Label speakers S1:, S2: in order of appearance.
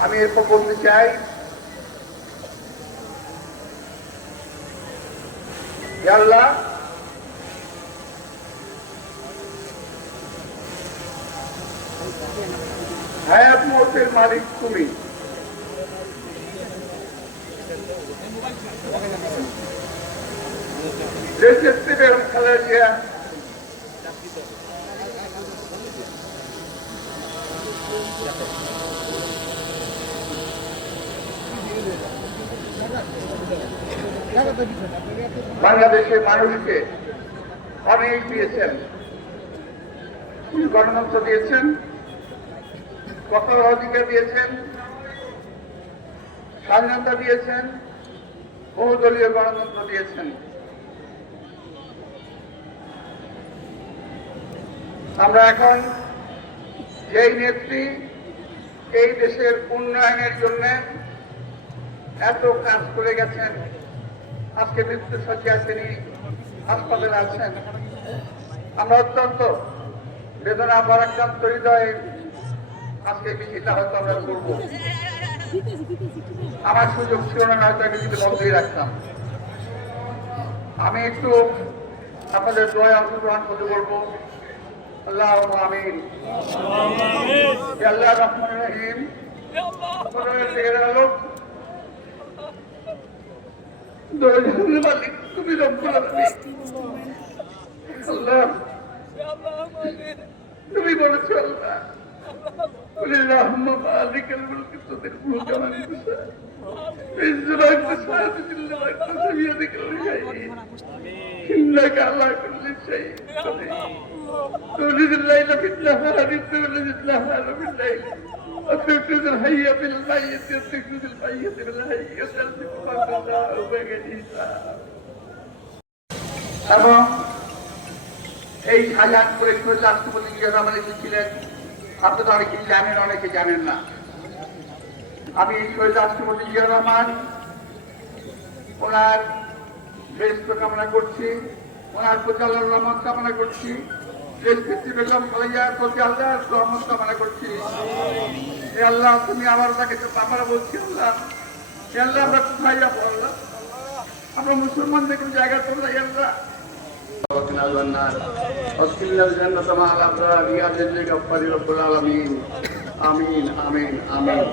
S1: আমি এরপর বলতে চাই আল্লাহ মালিক তুমি। দেশের দিয়া বাংলাদেশের মানুষকে অনেক দিয়েছেন। গণতন্ত্র দিয়েছেন কথার অধিকার দিয়েছেন, স্বাধীনতা দিয়েছেন, বহুদলীয় গণতন্ত্র দিয়েছেন। আমরা এখন যেই নেত্রী এই দেশের উন্নয়নের জন্য এত কাজ করে গেছেন। আজকে মৃত্যু সজ্জায় তিনি হাসপাতালে আছেন। আমরা অত্যন্ত বেদনা পরাক্রান্ত হৃদয়ে আজকে মিছিলটা হয়তো আমরা করব। আমার সুযোগ ছিল না হয়তো আমি কিন্তু বন্ধই রাখতাম। আমি একটু আপনাদের দোয়া অংশগ্রহণ করতে বলব। আল্লাহ আমিন। আল্লাহ রহমান রহিম। লোক দয়ালু মালিক তুমি রব্বুল আলামিন আল্লাহ তুমি বলেছো আল্লাহ قل اللهم مالك الملك تؤتي الملك من تشاء عز من تشاء تذل من تشاء بيدك الخير انك على كل شيء قدير تولد الليل في النهار تولد النهار في الليل وتكتب الحي في الميت وتكتب الميت في الحي وتلزم ما تشاء بغير এবং এই শাহজাহানপুরে শহীদ রাষ্ট্রপতি জিয়া রহমান এসেছিলেন আপনারা অনেকে জানেন অনেকে জানেন না আমি শহীদ রাষ্ট্রপতি জিয়া রহমান ওনার বেস্ত কামনা করছি ওনার প্রতি আল্লাহর রহমত কামনা করছি দেশ ভিত্তি বেগম খালেজার প্রতি আল্লাহর রহমত কামনা করছি হে আল্লাহ তুমি আমার তাকে আমরা বলছি আল্লাহ হে আল্লাহ আমরা কোথায় যাবো আল্লাহ আমরা মুসলমানদের কোনো জায়গা তো নাই আল্লাহ وقنا عذاب النار واسكننا الجنة مع الأبرار يا ذا الجلال رب العالمين آمين آمين آمين